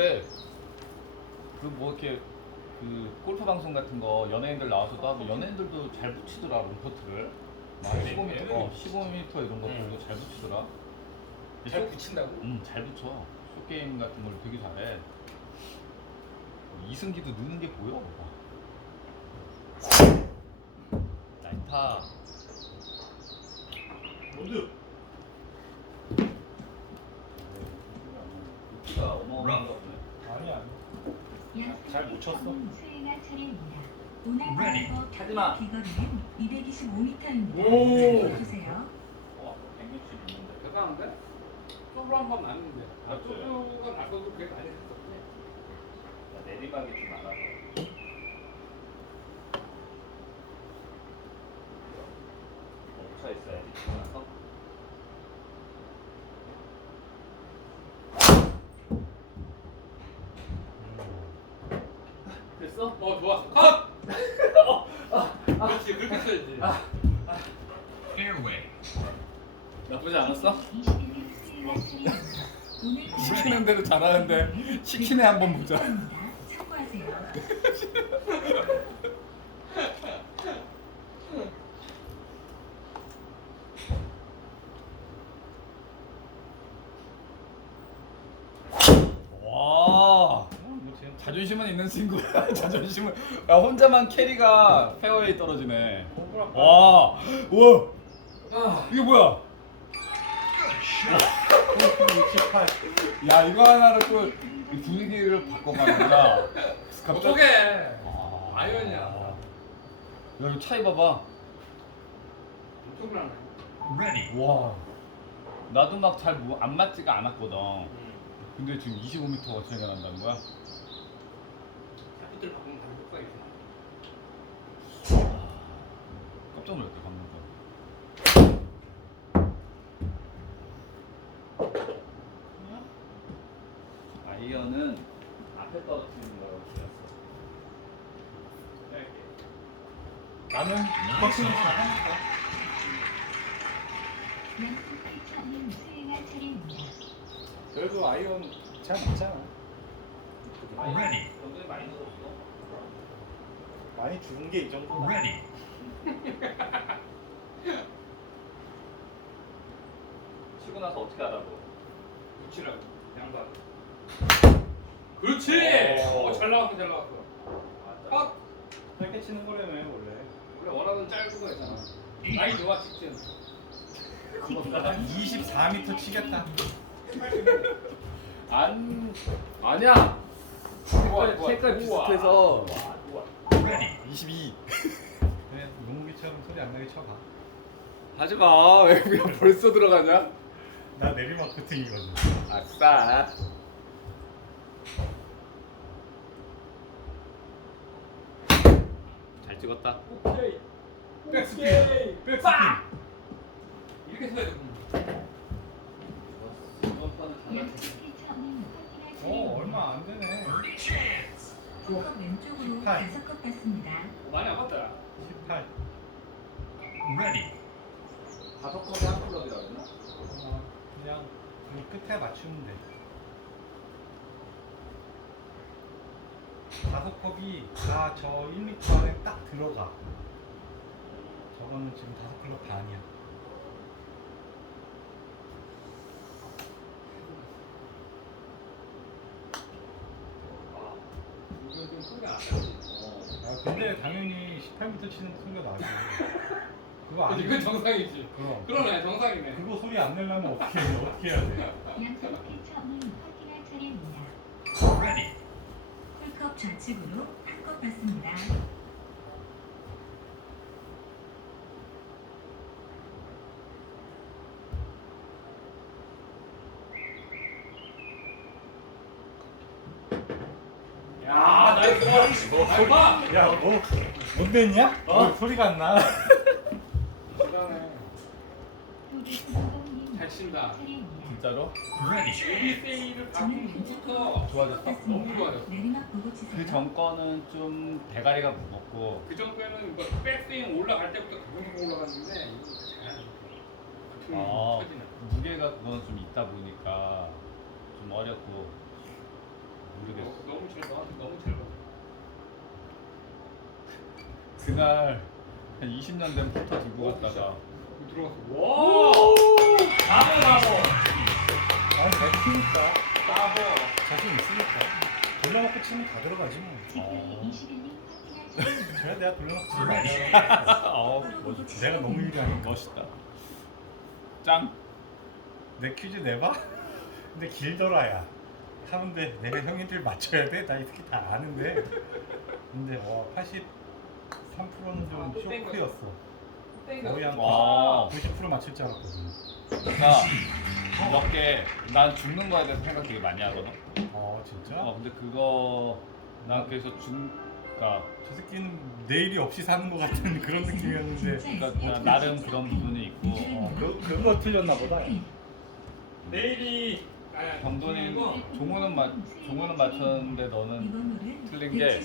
근데 그 뭐 이렇게 그 골프 방송 같은 거 연예인들 나와서도 하고 연예인들도 잘 붙이더라 롱퍼트를 막 15m, 어, 15m 이런 것들도 잘 붙이더라. 잘 붙인다고? 음, 잘 붙여. 쇼게임 같은 걸 되게 잘해. 이승기도 느는 게 보여. 나이타. 모두 인기가 어마어마한가 보네. 아니야 잘못 쳤어. 수행할 차례입니다. 오늘 Ready. 드라이버 하지마. 비거리는 225m입니다. 오. 주세요. 와, 160 있는데. 대단한데? 쪼로 한번 났는데 아. 쪼로가 나서도 그게 많이 했었네 내리막이 좀 많아서. 멈춰 있어야지. 지고 나서. 됐어? 어 좋았어 컷! 그렇지 그렇게 써야지 Fairway. 나쁘지 않았어? 21m 수행할 차례입니다. 오늘 시키는 대로 잘하는데 시키네 한번 보자. 참고하세요. 와. 자존심은 있는 친구야. 자존심은. 야 혼자만 캐리가 페어웨이 떨어지네. 와. 우와. 이게 뭐야? 68 야 이거 하나로 또이 분위기를 바꿔가는구나. 어떡해 아. 아이언이야 야 이거 차이 봐봐. 엄청나네 Ready. 와. 나도 막 잘 안 맞지가 않았거든. 근데 지금 25m가 차이가 난다는 거야? 자기들 바꾸면 다른 효과가 있어 깜짝 놀랐다 방금. 아이언은 앞에 떨어뜨리는 거라고 들었어. 나는 잘하니까 피처는 수행할 차례입니다. 그래도 아이언 잘 맞잖아 Ready. 많이 죽은 게이 정도다 Ready. 치고 나서 어떻게 하라고? 붙이라고 양반 그렇지 오. 어, 잘 나왔어 잘 나왔어 컷! 짧게 치는 거라며 원래 원래 원하던 짧은 거 있잖아 나이 좋아 직진 24m 치겠다 안 아니야. 색깔. 색깔 우와. 비슷해서 Ready. 22. 그래 농무기처럼 소리 안 나게 쳐가 하지 마. 왜 그냥 벌써 들어가냐? 나 내리막 코팅이거든 아싸. 잘 찍었다. 오케이 백스핀 백스핀 이렇게 써야 돼 컵 왼쪽으로 18. 다섯 컵 같습니다. 많이 아팠다 18 Ready. 다섯 번에 한 클럽이라 그러나? 어, 그냥 그 끝에 맞추면 돼 다섯 컵이 다 저 1m 안에 딱 들어가 저거는 지금 다섯 클럽 반이야 이거 좀 소리가 안 나지 아 근데 당연히 18m 치는 소리가 나지 그거 안 이건 정상이지. 그럼. 그러네 정상이네. 그거 소리 안 내려면 어떻게 해? 어떻게 해야 돼? 양쪽 피처는 확인할 차례입니다. Ready. 홀컵 좌측으로 한컵 받습니다. 야 나이스 나이스 봐 야 뭐 못 냈냐? 어? 소리가 안 나. 잘 친다. 진짜로? 세이를 후부터 좋아졌어? 너무 좋아졌어. 그 전 거는 좀 대가리가 무겁고 그 전에는 뭐 백스윙 올라갈 때부터 가볍게 올라갔는데 이거 잘 음, 아, 터지네. 무게가 그건 좀 있다 보니까 좀 어렵고 너한테 너무 잘 봐. 그날 한 20년 된 포터 들고 갔다가 들어가서 와! 바보 바보. 아니 내가 키니까 바보. 자신 있으니까 돌려놓고 치면 다 들어가지 뭐. 그래 내가 돌려놓고 치면 다 들어가. 어, 멋있다. 내가 너무 유리하니 멋있다. 짱. 내 퀴즈 내봐? 근데 길더라야. 하면 돼. 내가 형님들 맞춰야 돼? 나 이 새끼 다 아는데. 근데 어, 80 3%는 아, 좀 또뺀 쇼크였어. 거의 한90% 맞힐 줄 알았거든. 나, 몇개난 죽는 거에 대해서 생각 되게 많이 하거든. 아 진짜? 어, 근데 그거 나 그래서 준 그러니까 저 새끼는 내일이 없이 사는 것 같은 그런 느낌이었는데. 그러니까 그냥 나름 그런 부분이 있고 어, 그, 그거 틀렸나 보다. 내일이 아니, 범돈이 종호는 맞 종호는 맞췄는데 너는 틀린 게